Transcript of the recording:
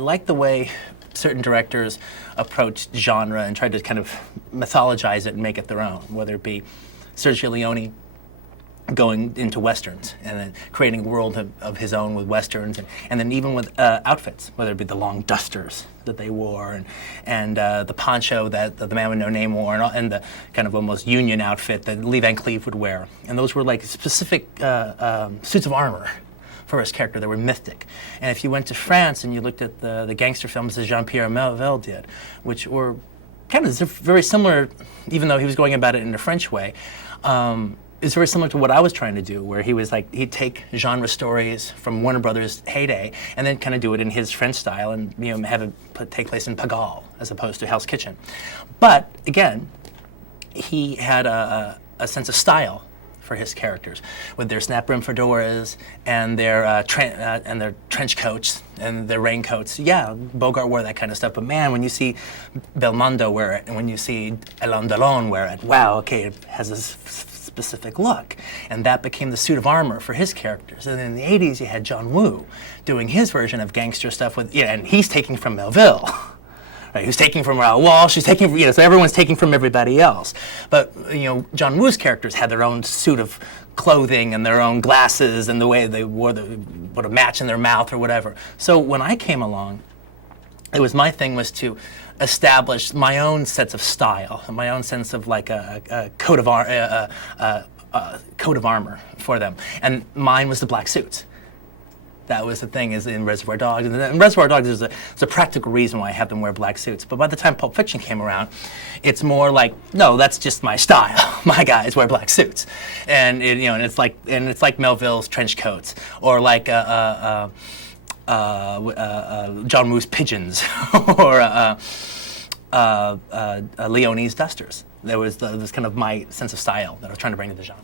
like the way certain directors approached genre and tried to kind of mythologize it and make it their own, whether it be Sergio Leone going into westerns and then creating a world of his own with westerns, and then even with outfits, whether it be the long dusters that they wore and the poncho that the man with no name wore, and the kind of almost Union outfit that Lee Van Cleef would wear. And those were like specific suits of armor for his character that were mythic. And if you went to France and you looked at the gangster films that Jean-Pierre Melville did, which were kind of very similar, even though he was going about it in a French way, it's very similar to what I was trying to do, where he was like, he'd take genre stories from Warner Brothers' heyday and then kind of do it in his French style and have it take place in Pigalle as opposed to Hell's Kitchen. But again, he had a sense of style for his characters, with their snap brim fedoras and their trench coats and their raincoats. Yeah, Bogart wore that kind of stuff, but man, when you see Belmondo wear it and when you see Alain Delon wear it, wow, okay, it has this specific look, and that became the suit of armor for his characters. And in the 80s, you had John Woo doing his version of gangster stuff with, and he's taking from Melville. Right, who's taking from Raoul Walsh, who's taking, so everyone's taking from everybody else. But, John Woo's characters had their own suit of clothing and their own glasses and the way they wore what a match in their mouth or whatever. So when I came along, my thing was to establish my own sense of style, my own sense of like a coat of armor for them. And mine was the black suits. That was the thing, is in Reservoir Dogs. And in Reservoir Dogs, there's a practical reason why I have them wear black suits. But by the time Pulp Fiction came around, it's more like, no, that's just my style. My guys wear black suits, and it's like Melville's trench coats, or like John Woo's pigeons, or Leone's dusters. There was kind of my sense of style that I was trying to bring to the genre.